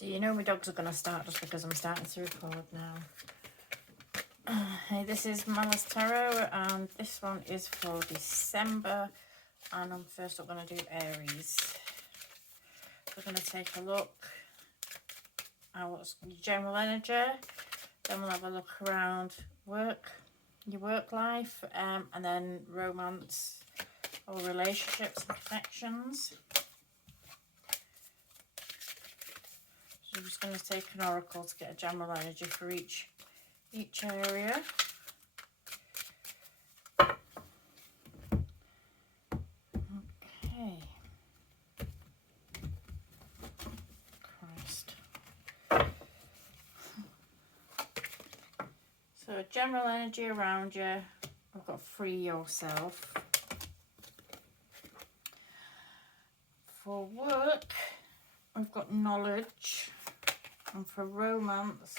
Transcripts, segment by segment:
So you know my dogs are going to start just because I'm starting to record now. Hey, this is Malice Tarot, and this one is for December, and I'm first up going to do Aries. We're going to take a look at what's general energy, then we'll have a look around your work life, and then romance or relationships and connections. So I'm just going to take an oracle to get a general energy for each area. Okay. Christ. So general energy around you. We've got free yourself. For work, we've got knowledge. And for romance,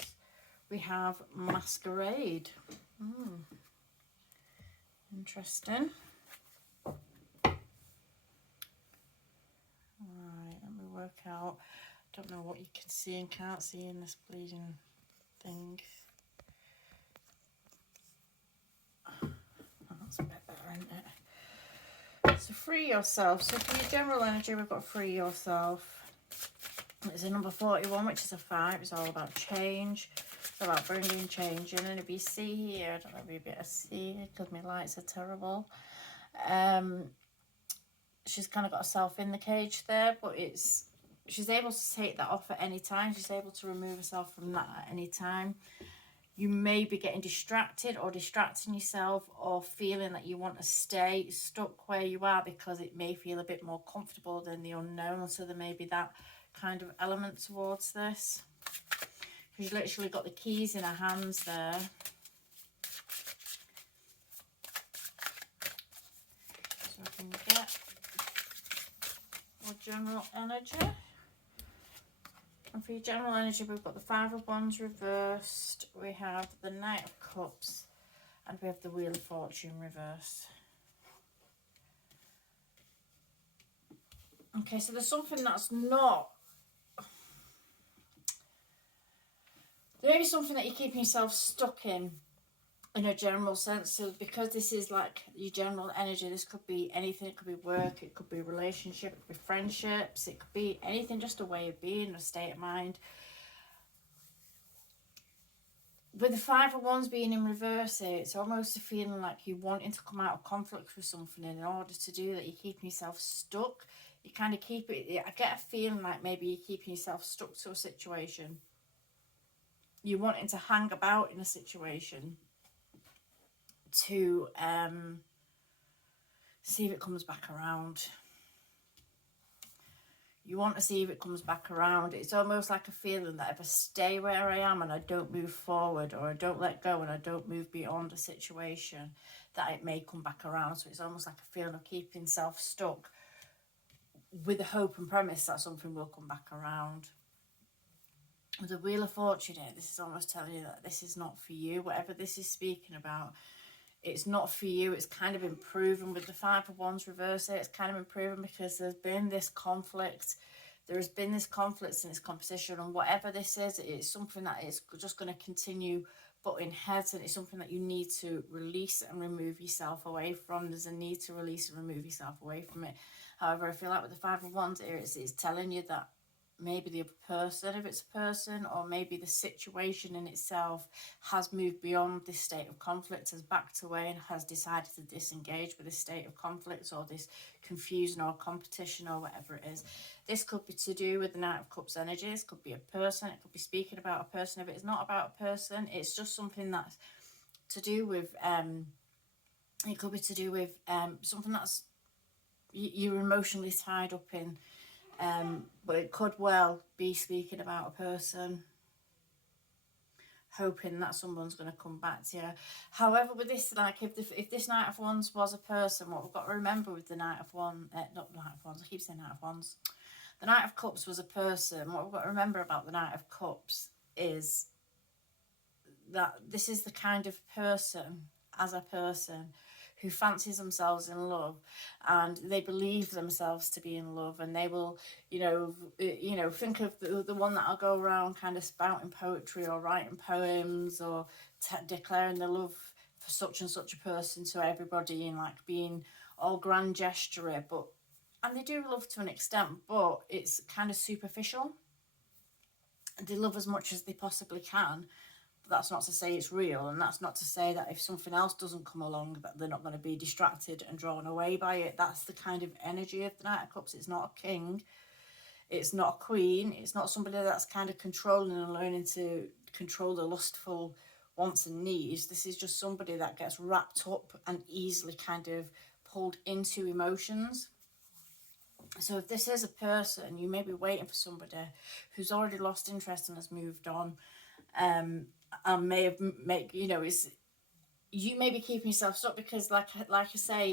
we have Masquerade. Interesting. Alright, let me work out. Don't know what you can see and can't see in this bleeding thing. That's a bit better, isn't it? So free yourself. So for your general energy, we've got free yourself. It's a number 41, which is a 5. It's all about change. It's about bringing change in. And if you see here, I don't know if you'll be able to see it because my lights are terrible. She's kind of got herself in the cage there, but she's able to take that off at any time. She's able to remove herself from that at any time. You may be getting distracted or distracting yourself or feeling that you want to stay stuck where you are because it may feel a bit more comfortable than the unknown. So there may be that kind of element towards this. She's literally got the keys in her hands there. So I can get more general energy. And for your general energy, we've got the 5 of Wands reversed. We have the Knight of Cups. And we have the Wheel of Fortune reversed. Okay, so there's something that's not... There may be something that you're keeping yourself stuck in a general sense. So because this is like your general energy, this could be anything. It could be work, it could be relationship, it could be friendships, it could be anything, just a way of being, a state of mind. With the 5 of Wands being in reverse here, it's almost a feeling like you're wanting to come out of conflict with something, and in order to do that, you're keeping yourself stuck. You kind of keep it... I get a feeling like maybe you're keeping yourself stuck to a situation. You're wanting to hang about in a situation to see if it comes back around. You want to see if it comes back around. It's almost like a feeling that if I stay where I am and I don't move forward, or I don't let go and I don't move beyond a situation, that it may come back around. So it's almost like a feeling of keeping self stuck with the hope and premise that something will come back around. With the Wheel of Fortune here, this is almost telling you that this is not for you. Whatever this is speaking about, it's not for you. It's kind of improving. With the 5 of Wands reverse here, it's kind of improving because there's been this conflict. There has been this conflict and this competition, and whatever this is, it's something that is just going to continue butting heads, and it's something that you need to release and remove yourself away from. There's a need to release and remove yourself away from it. However, I feel like with the 5 of Wands here, it's telling you that maybe the other person, if it's a person, or maybe the situation in itself has moved beyond this state of conflict, has backed away and has decided to disengage with this state of conflict or this confusion or competition or whatever it is. This could be to do with the Knight of Cups energy. This could be a person. It could be speaking about a person. If it's not about a person, it's just something that's to do with, it could be to do with something that's you're emotionally tied up in. But it could well be speaking about a person, hoping that someone's going to come back to you. However, with this, like if this Knight of Wands was a person, what we've got to remember with the Knight of Wands, not Knight of Wands, I keep saying Knight of Wands, the Knight of Cups was a person. What we've got to remember about the Knight of Cups is that this is the kind of person, as a person, who fancies themselves in love, and they believe themselves to be in love, and they will, think of the one that'll go around kind of spouting poetry or writing poems or declaring their love for such and such a person to everybody, and like being all grand gestury, and they do love to an extent, but it's kind of superficial. They love as much as they possibly can, but that's not to say it's real, and that's not to say that if something else doesn't come along that they're not going to be distracted and drawn away by it. That's the kind of energy of the Knight of Cups. It's not a king, it's not a queen, it's not somebody that's kind of controlling and learning to control the lustful wants and needs. This is just somebody that gets wrapped up and easily kind of pulled into emotions. So if this is a person, you may be waiting for somebody who's already lost interest and has moved on, and may have you may be keeping yourself stuck, because like I say,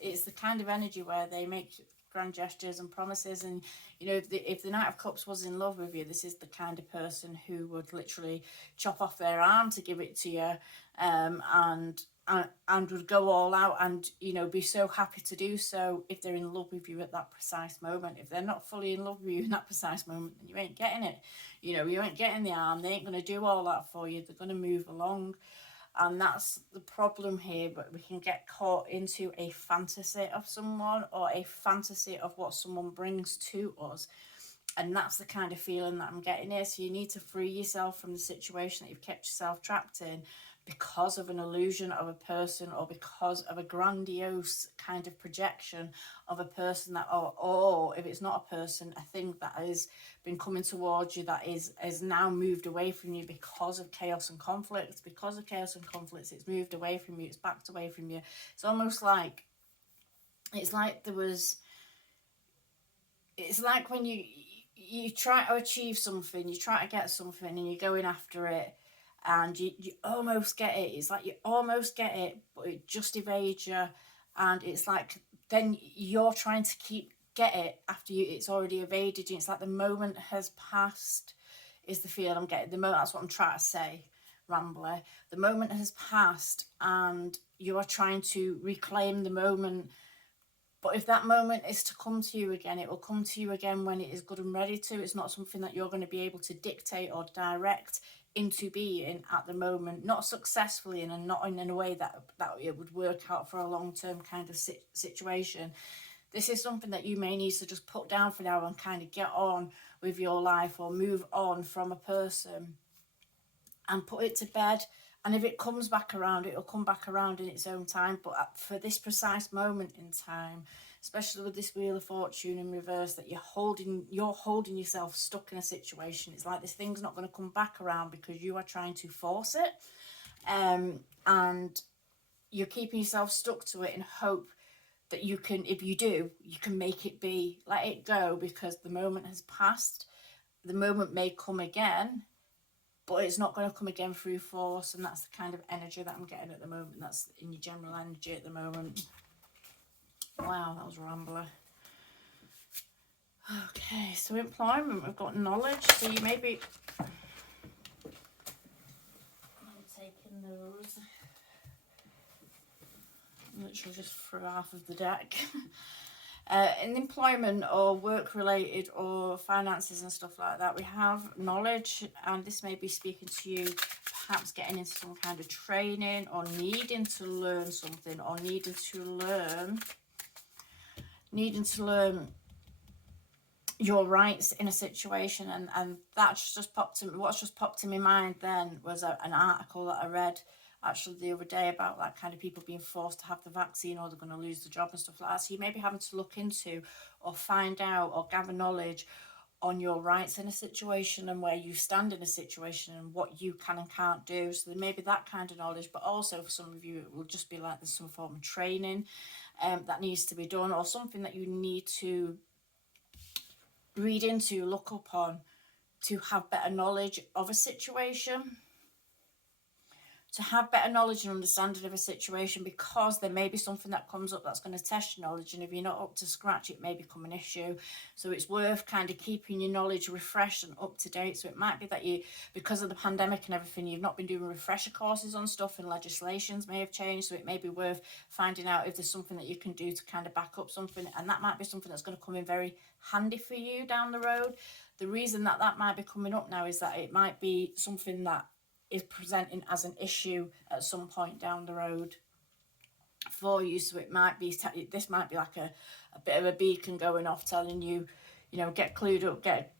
it's the kind of energy where they make grand gestures and promises, and if the Knight of Cups was in love with you, this is the kind of person who would literally chop off their arm to give it to you, and would go all out and be so happy to do so if they're in love with you at that precise moment. If they're not fully in love with you in that precise moment, then you ain't getting it. You ain't getting the arm. They ain't going to do all that for you. They're going to move along. And that's the problem here. But we can get caught into a fantasy of someone, or a fantasy of what someone brings to us. And that's the kind of feeling that I'm getting here. So you need to free yourself from the situation that you've kept yourself trapped in because of an illusion of a person, or because of a grandiose kind of projection of a person, that, or if it's not a person, a thing that has been coming towards you that is now moved away from you because of chaos and conflict. Because of chaos and conflicts, it's moved away from you, it's backed away from you. It's almost like, it's like when you try to achieve something, you try to get something, and you're going after it, and you almost get it. It's like you almost get it, but it just evades you. And it's like then you're trying to get it after it's already evaded you. It's like the moment has passed is the feel I'm getting. That's what I'm trying to say, rambler. The moment has passed, and you are trying to reclaim the moment. But if that moment is to come to you again, it will come to you again when it is good and ready to. It's not something that you're going to be able to dictate or direct into being at the moment, not successfully, and not in a way that it would work out for a long-term kind of situation. This is something that you may need to just put down for now and kind of get on with your life, or move on from a person and put it to bed. And if it comes back around, it'll come back around in its own time. But for this precise moment in time, especially with this Wheel of Fortune in reverse, that you're holding yourself stuck in a situation. It's like this thing's not going to come back around because you are trying to force it. And you're keeping yourself stuck to it in hope that you can, if you do, you can make it be. Let it go, because the moment has passed. The moment may come again, but it's not going to come again through force. And that's the kind of energy that I'm getting at the moment. That's in your general energy at the moment. Wow, that was a rambler. Okay, so employment, we've got knowledge. So you may be... I'm taking those. Literally just through half of the deck. In employment or work related or finances and stuff like that, we have knowledge, and this may be speaking to you, perhaps getting into some kind of training, or needing to learn something, or needing to learn your rights in a situation. And that's just popped in. What's just popped in my mind then was an article that I read actually the other day about that kind of people being forced to have the vaccine, or they're going to lose the job and stuff like that. So you may be having to look into or find out or gather knowledge on your rights in a situation, and where you stand in a situation, and what you can and can't do. So there may be that kind of knowledge, but also for some of you it will just be like there's some form of training that needs to be done, or something that you need to read into, look upon, to have better knowledge of a situation. to have better knowledge and understanding of a situation, because there may be something that comes up that's going to test your knowledge, and if you're not up to scratch, it may become an issue. So it's worth kind of keeping your knowledge refreshed and up to date. So it might be that you, because of the pandemic and everything, you've not been doing refresher courses on stuff, and legislations may have changed, so it may be worth finding out if there's something that you can do to kind of back up something, and that might be something that's going to come in very handy for you down the road. The reason that that might be coming up now is that it might be something that is presenting as an issue at some point down the road for you. So it might be, this might be like a bit of a beacon going off telling you, you know, get clued up, get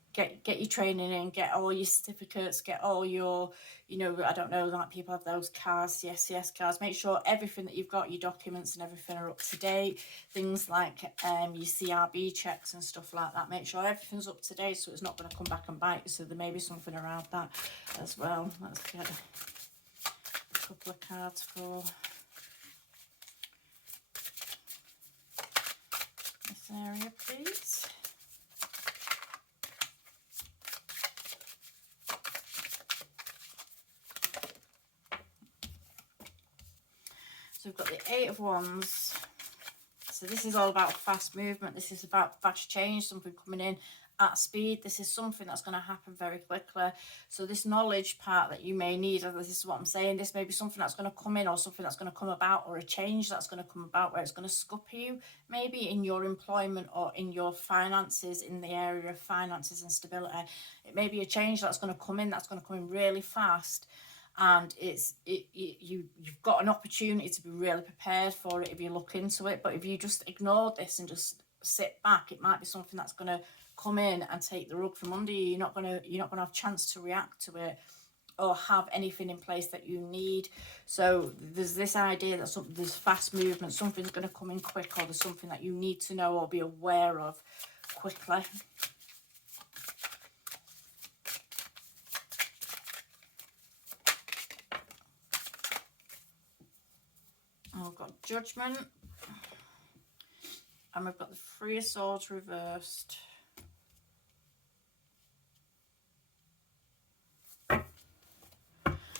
your training in, get all your certificates, get all your, you know, I don't know, like people have those cards, CSCS cards. Make sure everything that you've got, your documents and everything, are up to date. Things like your CRB checks and stuff like that. Make sure everything's up to date, so it's not going to come back and bite you. So there may be something around that as well. Let's get a couple of cards for this area, please. So we've got the Eight of Wands. So this is all about fast movement. This is about fast change, something coming in at speed. This is something that's going to happen very quickly. So this knowledge part that you may need, this is what I'm saying, this may be something that's going to come in, or something that's going to come about, or a change that's going to come about where it's going to scupper you, maybe in your employment or in your finances, in the area of finances and stability. It may be a change that's going to come in really fast. And you've got an opportunity to be really prepared for it if you look into it. But if you just ignore this and just sit back, it might be something that's going to come in and take the rug from under you. You're not going to have a chance to react to it or have anything in place that you need. So there's this idea that there's fast movement, something's going to come in quick, or there's something that you need to know or be aware of quickly. We've got Judgment, and we've got the Three of Swords reversed.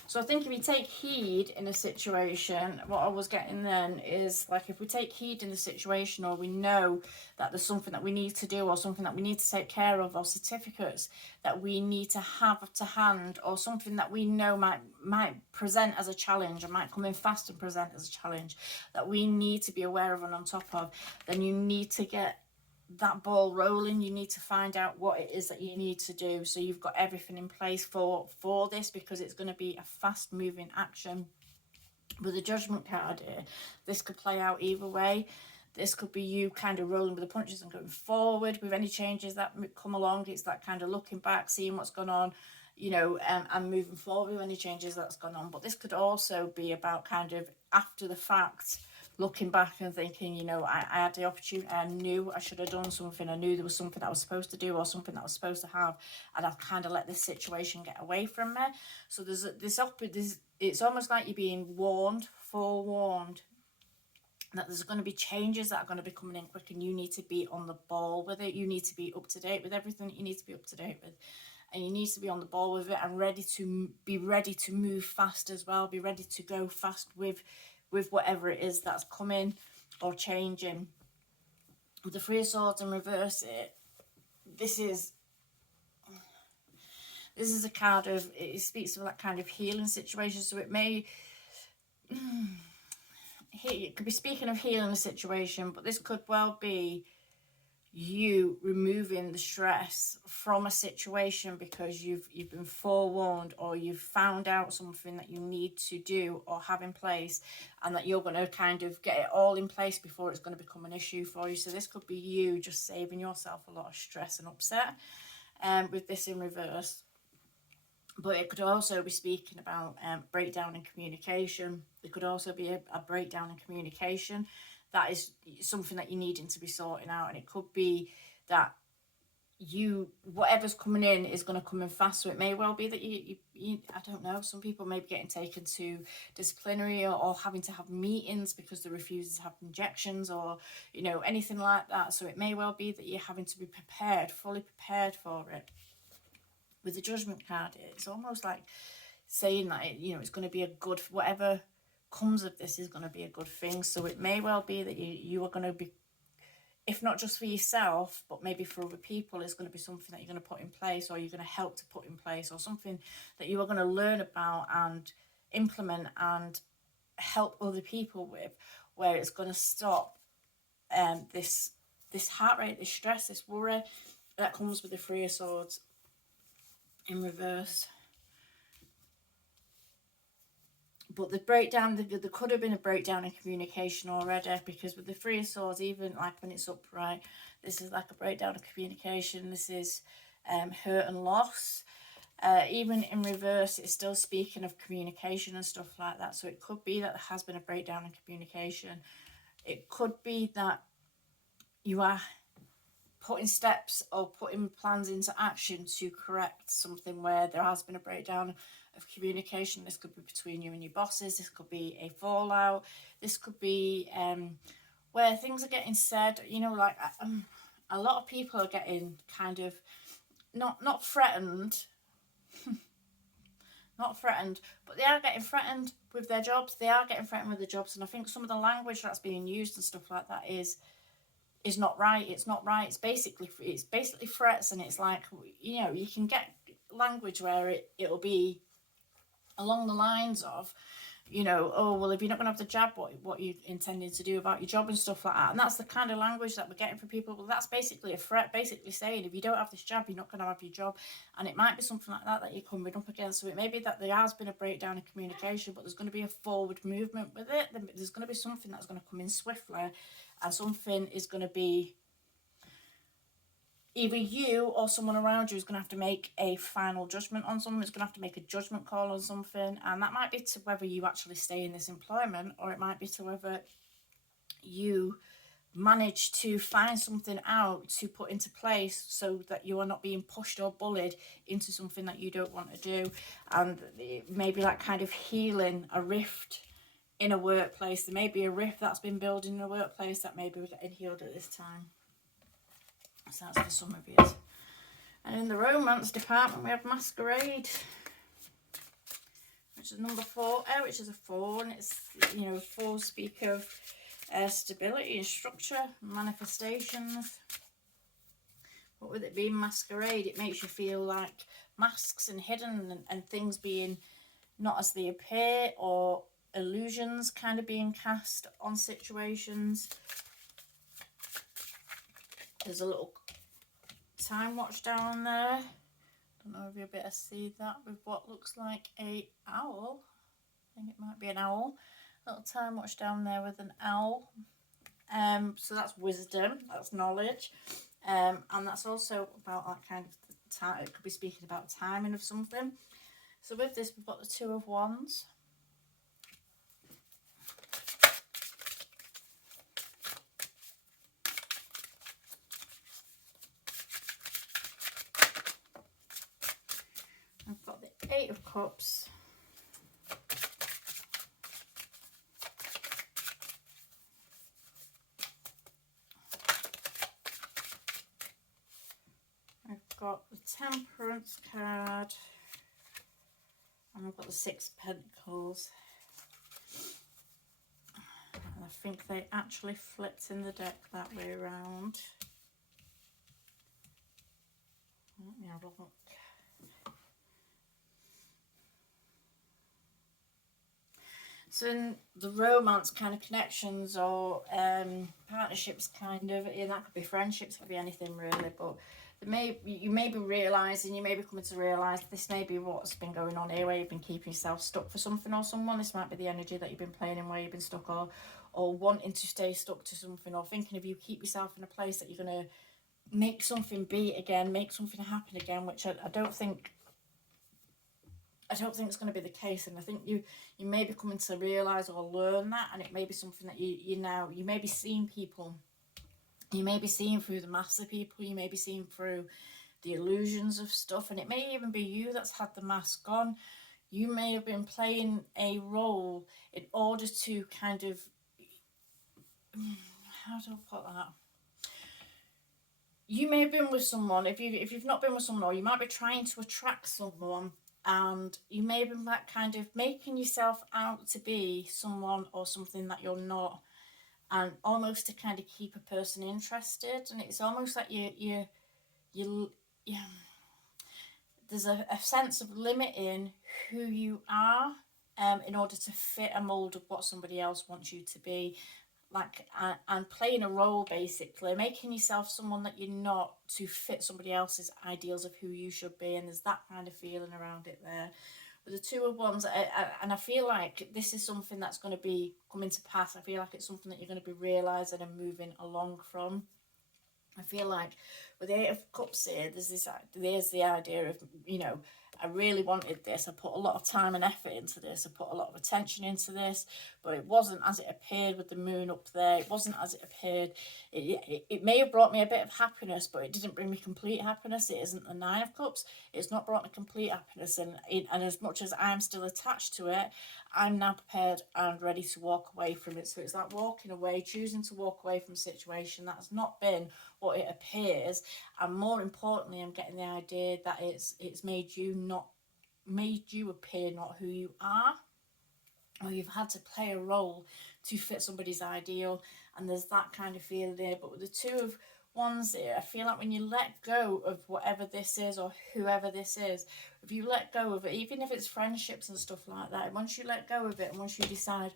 So I think if you take heed in a situation, what I was getting then is, like, if we take heed in the situation, or we know that there's something that we need to do, or something that we need to take care of, or certificates that we need to have to hand, or something that we know might present as a challenge, or might come in fast and present as a challenge that we need to be aware of and on top of, then you need to get that ball rolling. You need to find out what it is that you need to do, so you've got everything in place for this, because it's going to be a fast moving action. With the Judgment card here, this could play out either way. This could be you kind of rolling with the punches and going forward with any changes that come along. It's that kind of looking back, seeing what's gone on, you know, and moving forward with any changes that's gone on. But this could also be about kind of after the fact, looking back and thinking, you know, I had the opportunity, I knew I should have done something, I knew there was something that I was supposed to do, or something that I was supposed to have, and I've kind of let this situation get away from me. So there's it's almost like you're being forewarned, that there's going to be changes that are going to be coming in quick, and you need to be on the ball with it. You need to be up to date with everything that you need to be up to date with, and you need to be on the ball with it, and ready to move fast as well. Be ready to go fast with whatever it is that's coming or changing. With the Three of Swords in reverse, this is a card of, it speaks of that kind of healing situation. So it could be speaking of healing a situation, but this could well be you removing the stress from a situation because you've been forewarned, or you've found out something that you need to do or have in place, and that you're going to kind of get it all in place before it's going to become an issue for you. So this could be you just saving yourself a lot of stress and upset with this in reverse. But it could also be speaking about breakdown in communication. It could also be a breakdown in communication that is something that you're needing to be sorting out. And it could be that whatever's coming in is going to come in fast. So it may well be that you I don't know, some people may be getting taken to disciplinary, or having to have meetings because they refuse to have injections, or, you know, anything like that. So it may well be that you're having to be prepared, fully prepared for it. With the Judgment card, it's almost like saying that it's going to be a good, whatever comes of this is going to be a good thing. So it may well be that you are going to be, if not just for yourself, but maybe for other people, is going to be something that you're going to put in place, or you're going to help to put in place, or something that you are going to learn about and implement and help other people with, where it's going to stop this heart rate, this stress, this worry that comes with the Three of Swords in reverse. But the breakdown, there could have been a breakdown in communication already, because with the Three of Swords, even like when it's upright, this is like a breakdown of communication. This is hurt and loss. Even in reverse, it's still speaking of communication and stuff like that. So it could be that there has been a breakdown in communication. It could be that you are putting steps or putting plans into action to correct something where there has been a breakdown of communication. This could be between you and your bosses. This could be a fallout. This could be where things are getting said, like a lot of people are getting kind of not threatened, not threatened, but they are getting threatened with their jobs. They are getting threatened with the jobs, and I think some of the language that's being used and stuff like that is not right. It's not right. It's basically threats, and it's like, you can get language where it'll be along the lines of, oh, well, if you're not going to have the job, what are you intending to do about your job and stuff like that. And that's the kind of language that we're getting from people. Well, that's basically a threat, basically saying if you don't have this job, you're not going to have your job. And it might be something like that you're coming up against. So it may be that there has been a breakdown in communication, but there's going to be a forward movement with it. There's going to be something that's going to come in swiftly, and something is going to be, either you or someone around you is going to have to make a final judgment on something. It's going to have to make a judgment call on something. And that might be to whether you actually stay in this employment, or it might be to whether you manage to find something out to put into place so that you are not being pushed or bullied into something that you don't want to do. And maybe like kind of healing a rift in a workplace. There may be a rift that's been building in a workplace that maybe we're getting healed at this time. So that's for some of you. And in the romance department, we have Masquerade, which is number 4, which is a 4, and it's, 4 speak of stability and structure, manifestations. But with it being Masquerade, it makes you feel like masks and hidden and things being not as they appear, or illusions kind of being cast on situations. There's a little time watch down there. Don't know if you'll be able to see that with what looks like a owl. I think it might be an owl. Little time watch down there with an owl. So that's wisdom, that's knowledge, and that's also about that kind of time. It could be speaking about timing of something. So with this, we've got the 2 of Wands. I've got the 8 of Cups. I've got the Temperance card. And I've got the 6 of Pentacles. And I think they actually flipped in the deck that way around. Let me have a look. So in the romance kind of connections or partnerships kind of, that could be friendships, could be anything really, but you may be realising, you may be coming to realise this may be what's been going on here, where you've been keeping yourself stuck for something or someone. This might be the energy that you've been playing in, where you've been stuck, or wanting to stay stuck to something, or thinking if you keep yourself in a place that you're going to make something be again, make something happen again, which I don't think it's going to be the case. And I think you may be coming to realise or learn that, and it may be something that you may be seeing people. You may be seeing through the mask of people, you may be seeing through the illusions of stuff, and it may even be you that's had the mask on. You may have been playing a role in order to kind of, how do I put that? You may have been with someone, if you've not been with someone, or you might be trying to attract someone, and you may have been like kind of making yourself out to be someone or something that you're not, and almost to kind of keep a person interested. And it's almost like you there's a sense of limiting who you are, in order to fit a mold of what somebody else wants you to be, like, and playing a role, basically making yourself someone that you're not to fit somebody else's ideals of who you should be. And there's that kind of feeling around it there with the Two of Wands. And I feel like this is something that's going to be coming to pass. I feel like it's something that you're going to be realizing and moving along from. I feel like with the Eight of Cups here, there's the idea of, I really wanted this. I put a lot of time and effort into this. I put a lot of attention into this, but it wasn't as it appeared with the moon up there. It wasn't as it appeared. It may have brought me a bit of happiness, but it didn't bring me complete happiness. It isn't the Nine of Cups. It's not brought me complete happiness. And as much as I'm still attached to it, I'm now prepared and ready to walk away from it. So it's like walking away, choosing to walk away from a situation that has not been what it appears. And more importantly, I'm getting the idea that it's made you appear not who you are, or you've had to play a role to fit somebody's ideal. And there's that kind of feeling there. But with the Two of Wands here, I feel like when you let go of whatever this is or whoever this is, if you let go of it, even if it's friendships and stuff like that, once you let go of it and once you decide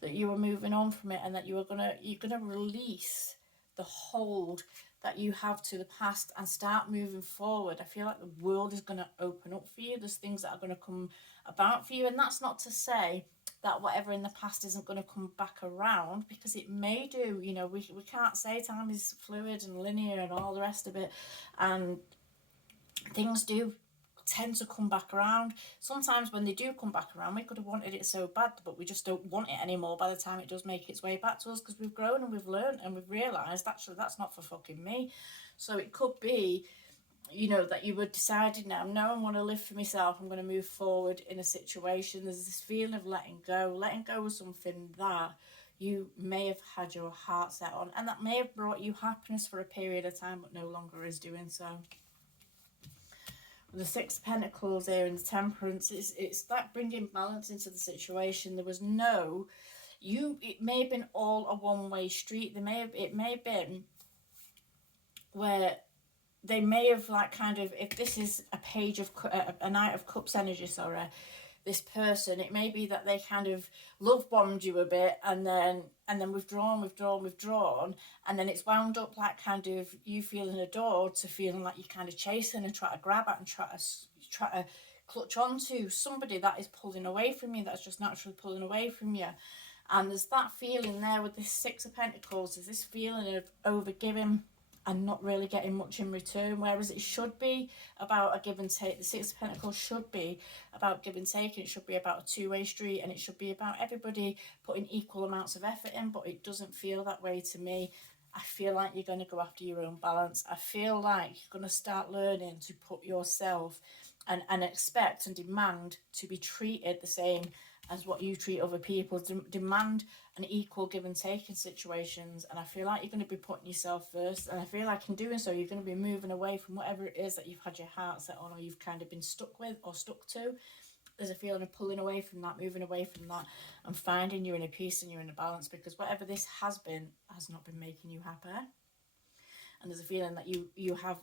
that you are moving on from it and that you're gonna release the hold that you have to the past and start moving forward, I feel like the world is going to open up for you. There's things that are going to come about for you. And that's not to say that whatever in the past isn't going to come back around, because it may do. We can't say time is fluid and linear and all the rest of it. And things do tend to come back around. Sometimes when they do come back around, we could have wanted it so bad, but we just don't want it anymore by the time it does make its way back to us, because we've grown and we've learned and we've realised actually that's not for fucking me. So it could be, that you were decided now, no, I want to live for myself, I'm going to move forward in a situation. There's this feeling of letting go of something that you may have had your heart set on, and that may have brought you happiness for a period of time, but no longer is doing so. The Six of Pentacles here and the Temperance, it's like bringing balance into the situation. There was it may have been all a one-way street. It may have been where they may have like kind of, if this is a Knight of Cups energy, this person, it may be that they kind of love bombed you a bit and then withdrawn, and then it's wound up like kind of you feeling adored to feeling like you're kind of chasing and try to grab at and try to clutch onto somebody that is pulling away from you, that's just naturally pulling away from you. And there's that feeling there with this Six of Pentacles. There's this feeling of overgiving and not really getting much in return, whereas it should be about a give and take. The Six of Pentacles should be about give and take, and it should be about a two-way street, and it should be about everybody putting equal amounts of effort in, but it doesn't feel that way to me. I feel like you're going to go after your own balance. I feel like you're going to start learning to put yourself and expect and demand to be treated the same as what you treat other people. Demand an equal give and take in situations, and I feel like you're going to be putting yourself first, and I feel like in doing so you're going to be moving away from whatever it is that you've had your heart set on, or you've kind of been stuck with or stuck to. There's a feeling of pulling away from that, moving away from that, and finding you're in a peace and you're in a balance, because whatever this has not been making you happy. And there's a feeling that you have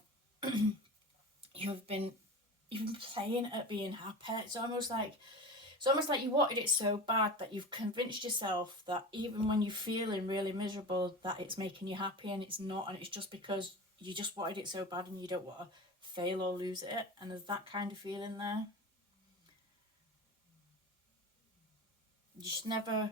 you've been playing at being happy. It's almost like you wanted it so bad that you've convinced yourself that even when you're feeling really miserable, that it's making you happy, and it's not, and it's just because you just wanted it so bad and you don't want to fail or lose it. And there's that kind of feeling there. You just never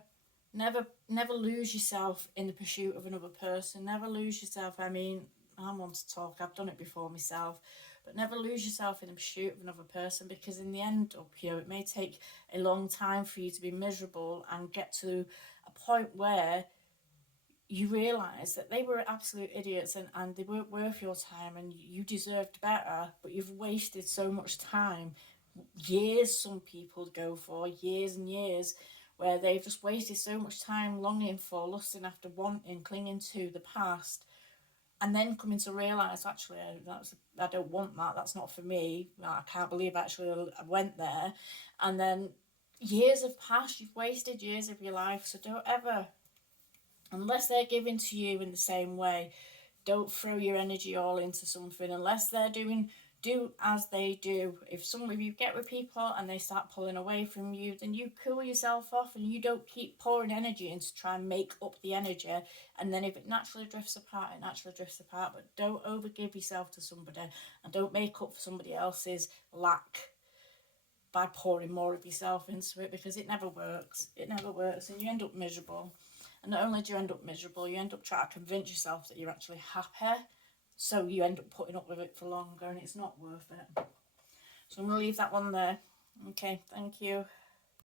lose yourself in the pursuit of another person. Never lose yourself. I mean, I'm one to talk, I've done it before myself. But never lose yourself in the pursuit of another person, because in the end up here, it may take a long time for you to be miserable and get to a point where you realise that they were absolute idiots and they weren't worth your time and you deserved better, but you've wasted so much time, years some people go for, years and years, where they've just wasted so much time longing for, lusting after, wanting, clinging to the past, and then coming to realise, actually, I don't want that, that's not for me, I can't believe actually I went there. And then years have passed, you've wasted years of your life. So don't ever, unless they're given to you in the same way, don't throw your energy all into something unless they're doing, do as they do. If you get with people and they start pulling away from you, then you cool yourself off and you don't keep pouring energy in to try and make up the energy. And then if it naturally drifts apart, it naturally drifts apart. But don't overgive yourself to somebody, and don't make up for somebody else's lack by pouring more of yourself into it, because it never works. It never works, and you end up miserable. And not only do you end up miserable, you end up trying to convince yourself that you're actually happy. So you end up putting up with it for longer, and it's not worth it. So I'm going to leave that one there. Okay, thank you.